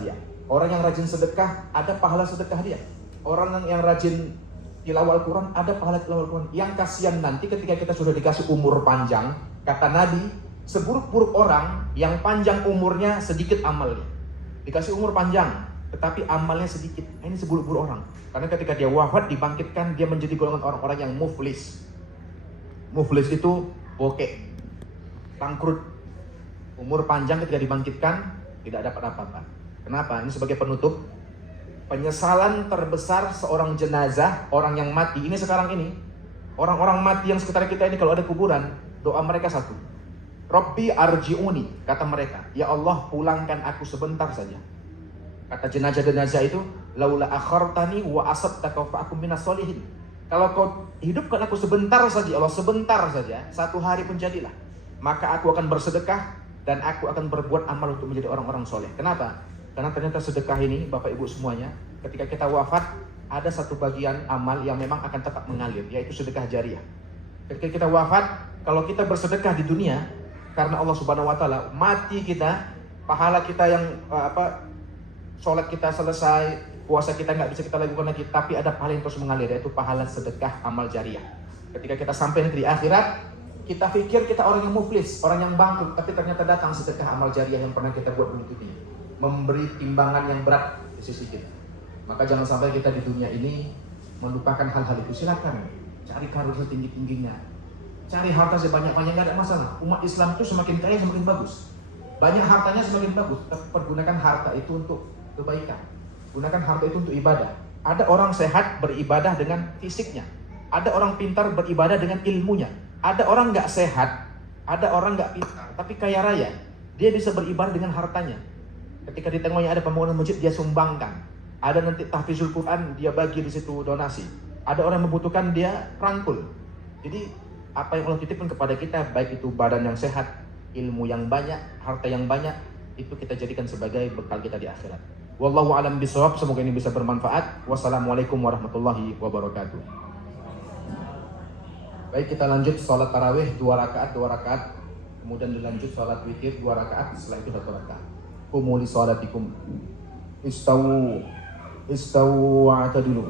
dia. Orang yang rajin sedekah, ada pahala sedekah dia. Orang yang rajin tilawah Al-Quran, ada pahala tilawah Al-Quran. Yang kasihan nanti ketika kita sudah dikasih umur panjang, kata Nabi, seburuk-buruk orang yang panjang umurnya sedikit amalnya. Dikasih umur panjang, tetapi amalnya sedikit. Ini seburuk-buruk orang. Karena ketika dia wafat, dibangkitkan, dia menjadi golongan orang-orang yang muflis. Muflis itu bokeh, bangkrut. Umur panjang ketika dibangkitkan, tidak dapat apa-apa. Kenapa? Ini sebagai penutup. Penyesalan terbesar seorang jenazah, orang yang mati, ini sekarang ini, orang-orang mati yang sekitar kita ini kalau ada kuburan, doa mereka satu. Rabbi arji'uni, kata mereka, ya Allah pulangkan aku sebentar saja. Kata jenazah-jenazah itu, laula akhartani wa asabtaka fa akum minas solihin. Kalau kau hidupkan aku sebentar saja, Allah sebentar saja, satu hari pun jadilah, maka aku akan bersedekah dan aku akan berbuat amal untuk menjadi orang-orang soleh. Kenapa? Karena ternyata sedekah ini, Bapak Ibu semuanya, ketika kita wafat, ada satu bagian amal yang memang akan tetap mengalir, yaitu sedekah jariah. Ketika kita wafat, kalau kita bersedekah di dunia, karena Allah Subhanahu Wa Taala, mati kita, pahala kita yang sholat kita selesai, puasa kita nggak bisa kita lakukan lagi, tapi ada pahala yang terus mengalir, yaitu pahala sedekah amal jariah. Ketika kita sampai nanti di akhirat, kita pikir kita orang yang muflis, orang yang bangkrut, tapi ternyata datang sedekah amal jariah yang pernah kita buat dulu itu, memberi timbangan yang berat di sisi kita. Maka jangan sampai kita di dunia ini melupakan hal-hal itu. Silakan cari karir setinggi-tingginya, cari harta sebanyak-banyaknya, nggak ada masalah. Umat Islam itu semakin kaya semakin bagus, banyak hartanya semakin bagus, tapi pergunakan harta itu untuk kebaikan. Gunakan harta itu untuk ibadah. Ada orang sehat beribadah dengan fisiknya, ada orang pintar beribadah dengan ilmunya. Ada orang nggak sehat, ada orang nggak pintar tapi kaya raya, dia bisa beribadah dengan hartanya. Ketika di tengahnya ada pembangunan masjid, dia sumbangkan. Ada nanti tahfizul Quran, dia bagi di situ donasi. Ada orang yang membutuhkan, dia rangkul. Jadi apa yang Allah titipkan kepada kita, baik itu badan yang sehat, ilmu yang banyak, harta yang banyak, itu kita jadikan sebagai bekal kita di akhirat. Wallahu a'lam bishawab. Semoga ini bisa bermanfaat. Wassalamualaikum warahmatullahi wabarakatuh. Baik, kita lanjut sholat tarawih 2 rakaat, kemudian dilanjut sholat witir 2 rakaat, setelah itu 1 rakaat. Qumu li sholatikum. Istawu wa'tadilu.